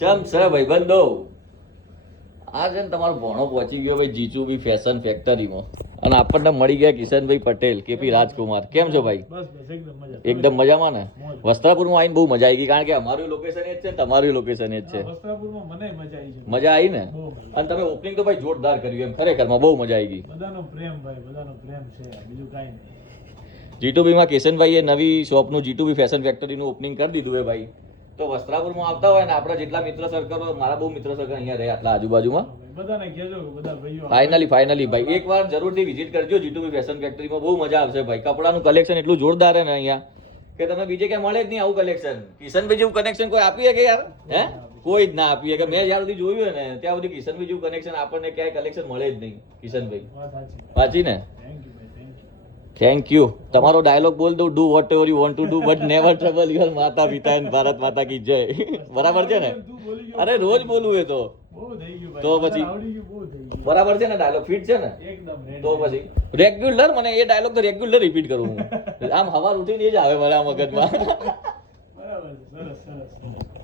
ચમ સર ભાઈ બંધો આ છે ને તમારો ભણો પહોંચી ગયો ભાઈ જીચુબી ફેશન ફેક્ટરીમાં અને આપણને મળી ગયા કિશનભાઈ પટેલ કેપી રાજકુમાર. કેમ છો ભાઈ? એકદમ મજામાં ને? વસ્ત્રાપુરમાં આવીને બહુ મજા આવી ગઈ કારણ કે અમારું લોકેશન એ જ છે ને તમારું લોકેશન એ જ છે. મજા આવી ને? અને તમે ઓપનિંગ તો ભાઈ જોરદાર કર્યું એમ ખરેખરમાં બહુ મજા આવી ગઈ. બધાનો પ્રેમ ભાઈ, બધાનો પ્રેમ છે, બીજું કાંઈ નહીં. જીટુબીમાં કિશનભાઈએ નવી શોપનું જીટુબી ફેશન ફેક્ટરીનું ઓપનિંગ કરી દીધું હે ભાઈ. તો વસ્ત્રાપુરમાં આવતા હોય ને આપણા જેટલા મિત્ર સર્કલ હોય, મારા બહુ મિત્ર સર્કલ અહીંયા રહે આટલા આજુબાજુમાં. બધાને કહેજો કે બધા ભાઈઓ ફાઇનલી ભાઈ એકવાર જરૂરથી વિઝિટ કરજો જીટુબી ફેશન ફેક્ટરીમાં. બહુ મજા આવશે ભાઈ. કપડાનું કલેક્શન એટલું જોરદાર છે ને અહીંયા કે તમે બીજે ક્યાં મળે જ નહીં આવું કલેક્શન. કિશનભાઈ જેવું કનેક્શન કોઈ આપીએ કે યાર? હે કોઈ જ ના આપીએ કે મેં જ્યાં સુધી જોયું હોય ને ત્યાં સુધી કિશનભાઈ જેવું કનેક્શન આપણને ક્યાંય કલેક્શન મળે જ નહીં. કિશનભાઈ સાચી ને? Thank you. તમારો ડાયલોગ બોલ દઉં, do vote ever you want to do but never trouble your માતા પિતા એન્ડ ભારત માતા કી જય. બરાબર છે ને? અરે રોજ બોલવું એ તો પછી બરાબર છે ને? ડાયલોગ ફિટ છે ને? તો પછી રેગ્યુલર મને એ ડાયલોગ તો રેગ્યુલર રિપીટ કરું હું. આમ હવાર ઉઠીને એ જ આવે મારા મગજમાં. બરાબર છે, સરસ સરસ.